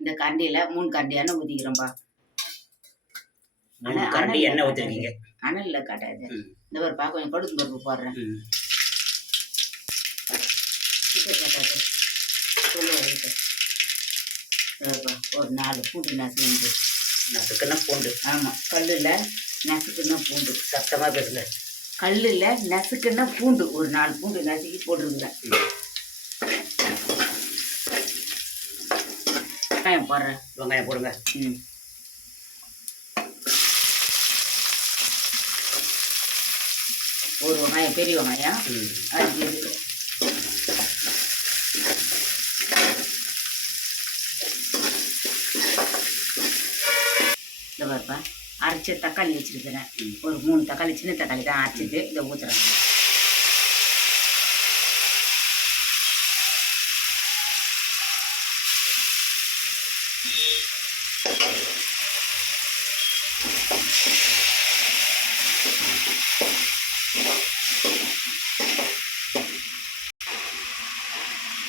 இந்த கரண்டியில் 3 கரண்டி எண்ணெய் ஊற்றிக்கிறோம்ப்பா. கரண்டி எண்ணெய் ஊற்றிருக்கீங்க. அனலில் காட்டாது. இந்த பருப்பா கொஞ்சம் கடுகு பருப்பு போடுறேன். காட்டாது சொல்லுவாங்க. ஒரு 4 பூண்டு நசுக்கு. நசுக்குன்னா பூண்டு. ஆமாம், கல்லில் நசுக்குன்னா பூண்டு. சத்தமாக பேசுங்க. கல்லில் நசுக்குன்னா பூண்டு ஒரு 4 பூண்டு நசுக்கி போட்டுருக்குறேன். வெங்காயம் போடுறேன். வெங்காயம் போடுங்க. ஒரு வெங்காயம், பெரிய வெங்காயம் அரிஞ்சு. இந்த பாருப்பா, அரைச்ச தக்காளி வச்சுருக்கிறேன். ஒரு 3 தக்காளி, சின்ன தக்காளி தான் அரைச்சிட்டு இதை ஊற்றுறேன்.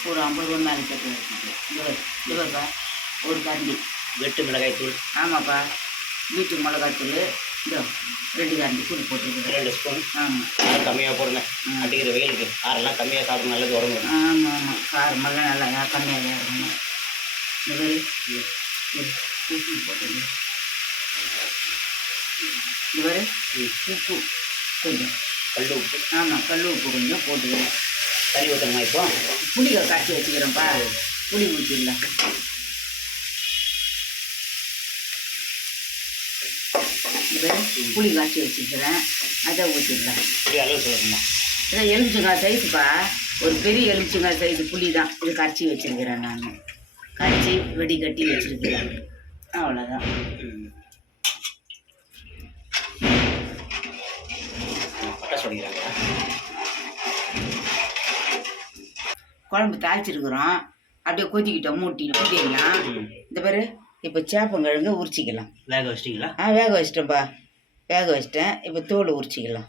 ஒரு 50 ரூபா மேலே சேர்த்து இதுப்பா ஒரு கரண்டி வெட்டு மிளகாய் தூள். ஆமாப்பா, வீட்டு மிளகாய் தூள் இதோ 2 கரண்டி தூள் போட்டுருக்குது. 2 ஸ்பூன். ஆமாம், காரம் கம்மியாக போடுங்க. அடிக்கிற வெயிலுக்கு காரெல்லாம் கம்மியாக சாப்பிட நல்லது உடம்பு. ஆமாம் ஆமாம், காரமெல்லாம் நல்லா கம்மியாக தான் இருக்கணும். இந்த மாதிரி உப்பு போட்டுங்க. இந்த மாதிரி உப்பு கொஞ்சம், கல் உப்பு. ஆமாம், கல் உப்பு கொஞ்சம் போட்டுக்கிறேன். தண்ணி ஊற்றணுமா? இப்போ புளியை காய்ச்சி வச்சுக்கிறேன்ப்பா, புளி ஊற்றிடலாம். புளி காய்ச்சி வச்சுக்கிறேன், அதை ஊற்றிடலாம். அளவு சொல்லணுமா? இதை எலுமிச்சங்காய் சைஸுப்பா, ஒரு பெரிய எலுமிச்சங்காய் சைஸு புளி தான் இது கரைச்சி வச்சுருக்கிறேன். நான் கரைச்சி வெடி கட்டி வச்சுருக்கிறேன். அவ்வளோதான். சொல்லிக்கிறாங்க. குழம்பு தாளிச்சிருக்கிறோம், அப்படியே கொதிக்கிட்டோம். மூட்டிடலாம். இந்த பேர் இப்போ சேப்பங்கிழங்கு உரிச்சிக்கலாம். வேக வச்சிட்டிங்களா? வேக வச்சிட்டேன்ப்பா, வேக வச்சிட்டேன். இப்போ தோல் உரிச்சிக்கலாம்.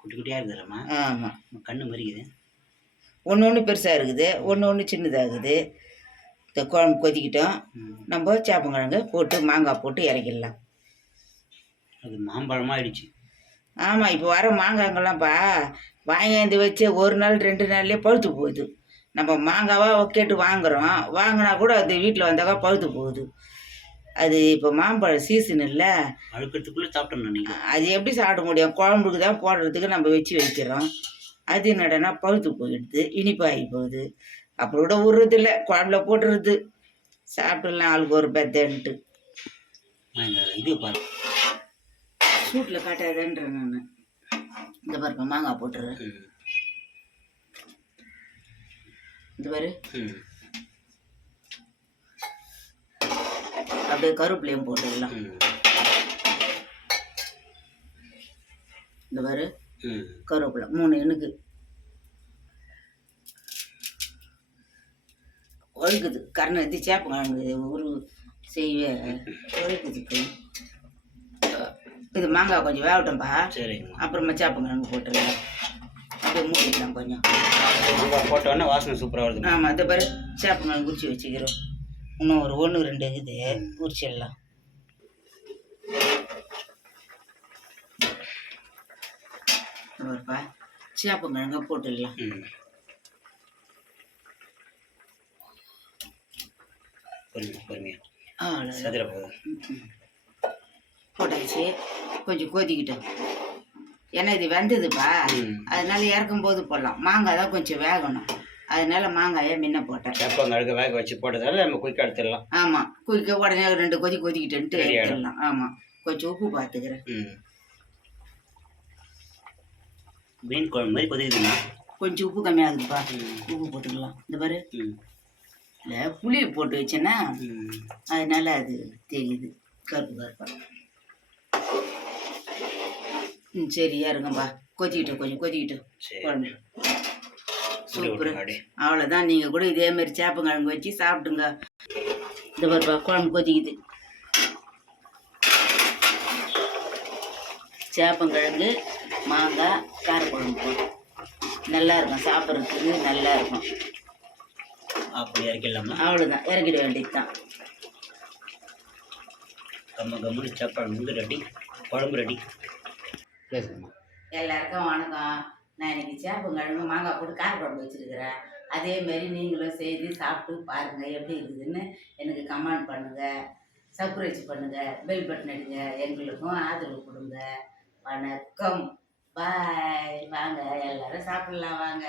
குட்டி குட்டியாக இருக்குதுல்லம்மா? ஆமாம், கண்ணு மறிக்குது. ஒன்று பெருசாக இருக்குது, ஒன்று சின்னதாகுது. இந்த குழம்பு கொதிக்கிட்டோம். நம்ம சேப்பங்கிழங்கு போட்டு மாங்காய் போட்டு இறக்கிடலாம். அது மாம்பழமாக ஆயிடுச்சு. ஆமாம், இப்போ வர மாங்காய்ங்கள்லாம்ப்பா வாங்கி வச்சு 1 நாள் 2 நாள்லேயே பழுத்து போகுது. நம்ம மாங்காவாக கேட்டு வாங்குகிறோம், வாங்கினா கூட அது வீட்டில் வந்தாக்கா பழுத்து போகுது. அது இப்போ மாம்பழ சீசன் இல்லை, அழுக்கிறதுக்குள்ளே சாப்பிட்டோம். நீங்கள் அது எப்படி சாப்பிட முடியும்? குழம்புக்கு தான் போடுறதுக்கு நம்ம வச்சு வைக்கிறோம். அது என்னடனா பழுத்து போயிடுது, இனிப்பாகி போகுது. அப்புறம் கூட விடுறதில்ல, குழம்புல போட்டுருது. சாப்பிட்டுலாம் ஆளுக்கு ஒரு பெத்தன்ட்டு. இது பாரு, சூட்டில் காட்டாதேன்றேன் நான். இந்த பாருப்பா, மாங்காய் போட்டுறேன். இந்த பாரு, அப்படியே கருவேப்பிலையும் போட்டுடலாம். இந்த பாரு, கருவேப்பிலை 3 எண்ணுக்கு ஒழுக்குது. கரணை இது சேப்பங்கிழங்கு ஒரு செய்வே ஒழுக்குது. இது மாங்காய் கொஞ்சம் வேகட்டும்பா. சரி, அப்புறமா சேப்பங்கிழங்கு போட்டுருலாம். அப்படியே மூடிடலாம் கொஞ்சம். போட்டோன்னே வாசனை சூப்பராக வருது. ஆமாம், இந்த பாரு சேப்பங்கிழங்கு உரிச்சி வச்சுக்கிறோம். இன்னும் ஒரு 1 2 இருக்குது, உரிச்சிடலாம். பாருப்பா, சேப்பங்கிழங்க போட்டுடலாம். பொறுமையாக போட்டாச்சு. கொஞ்சம் கொதிக்கிட்டோம். ஏன்னா இது வெந்ததுப்பா, அதனால இறக்கும் போது போடலாம். மாங்காய் தான் கொஞ்சம் வேகணும், அதனால மாங்காயை முன்ன போட்டேன். சேப்பங்கிழங்கு வேக வச்சு போட்டதால நம்ம குயிக்காக எடுத்துடலாம். ஆமாம், குயிக்க உடனே 2 கொதிக்கிட்டேன்ட்டு எடுத்துடலாம். ஆமாம், கொஞ்சம் உப்பு பார்த்துக்கிறேன். மீன் குழம்பு மாதிரி கொதிக்குதுண்ணா. கொஞ்சம் உப்பு கம்மியாகுதுப்பா, உப்பு போட்டுக்கலாம். இந்த பாரு, இல்லை புளி போட்டு வச்சேன்னா அதனால அது தெரியுது கருப்பு கருப்பா. சரியா இருக்கும்பா, கொதிக்கிட்டோம், கொஞ்சம் கொதிக்கிட்டோம். குழம்பு சூப்பர். அவ்வளோதான். நீங்கள் கூட இதேமாரி சேப்பங்கிழங்கு வச்சு சாப்பிடுங்க. இந்த பாருப்பா, குழம்பு கொதிக்குது. சேப்பங்கிழங்கு மாங்காய் காரக்குழம்பு நல்லா இருக்கும், சாப்பிட்றதுக்கு நல்லா இருக்கும். அப்படி இறக்கிடலாமா? அவ்வளோதான், இறக்கிட வேண்டியது தான். கம்ம சாப்பாடு வந்து ரெடி, குழம்பு ரெடி. பேசுங்கம்மா. எல்லாருக்கும் வணக்கம். நான் இன்னைக்கு சேப்பங்கிழங்கு மாங்காய் போட்டு கார குழம்பு வச்சுருக்கிறேன். அதேமாரி நீங்களும் செய்து சாப்பிட்டு பாருங்கள் எப்படி இருக்குதுன்னு எனக்கு கமெண்ட் பண்ணுங்கள், சப்ஸ்கிரைப் பண்ணுங்கள், பெல் பட்டன் அடிங்க, எங்களுக்கும் ஆதரவு கொடுங்க. வணக்கம், பாய். வாங்க எல்லாரும் சாப்பிட்லாம் வாங்க.